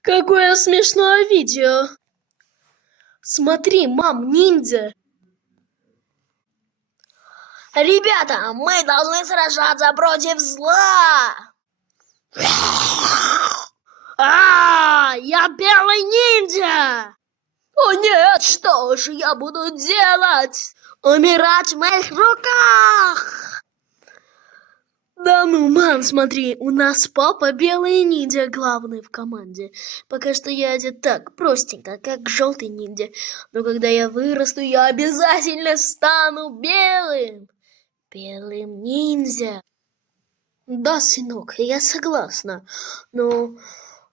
Какое смешное видео. Смотри, мам, ниндзя. Ребята, мы должны сражаться против зла. Я белый ниндзя. О нет, что же я буду делать? Умирать в моих руках. Да ну, мам, смотри, у нас папа белый ниндзя главный в команде. Пока что я одет так, простенько, как желтый ниндзя. Но когда я вырасту, я обязательно стану белым. Белым ниндзя. Да, сынок, я согласна. Но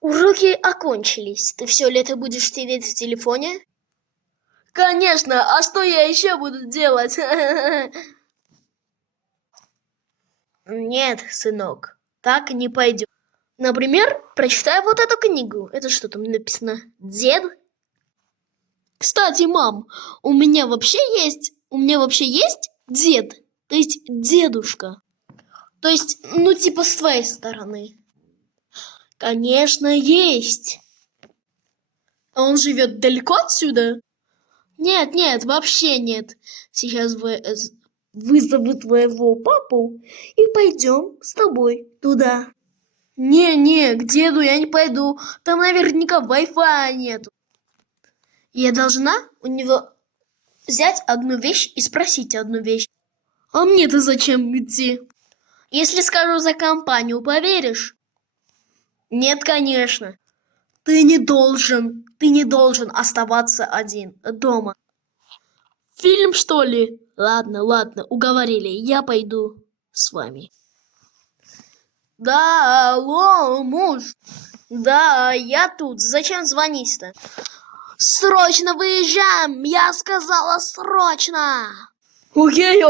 уроки окончились. Ты все лето будешь сидеть в телефоне? Конечно, а что я еще буду делать? Нет, сынок, так не пойдет. Например, прочитай вот эту книгу. Это что там написано? Дед? Кстати, мам, у меня вообще есть дед, то есть дедушка. То есть, ну типа с твоей стороны. Конечно, есть. А он живет далеко отсюда? Нет, вообще нет. Сейчас вызову твоего папу и пойдем с тобой туда. Не, к деду я не пойду. Там наверняка Wi-Fi нет. Я должна у него взять одну вещь и спросить одну вещь. А мне-то зачем идти? Если скажу за компанию, поверишь? Нет, конечно. Ты не должен оставаться один дома. Фильм, что ли? Ладно, уговорили, я пойду с вами. Да, алло, муж. Да, я тут. Зачем звонить-то? Срочно выезжаем! Я сказала срочно! Окей.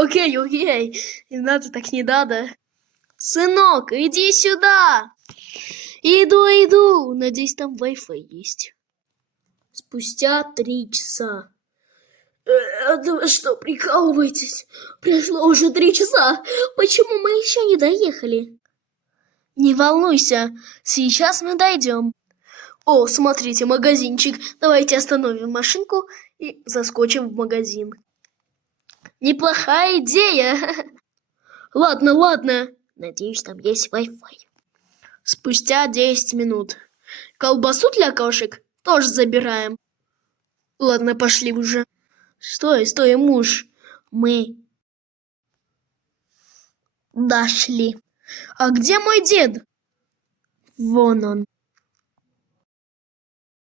Не надо так не надо. Сынок, иди сюда! Иду. Надеюсь, там Wi-Fi есть. Спустя 3 часа. Да вы что, прикалываетесь? Прошло уже 3 часа. Почему мы еще не доехали? Не волнуйся, сейчас мы дойдем. О, смотрите, магазинчик. Давайте остановим машинку и заскочим в магазин. Неплохая идея. Ладно. Надеюсь, там есть Wi-Fi. Спустя 10 минут. Колбасу для кошек тоже забираем. Ладно, пошли уже. Стой, муж. Мы дошли. А где мой дед? Вон он.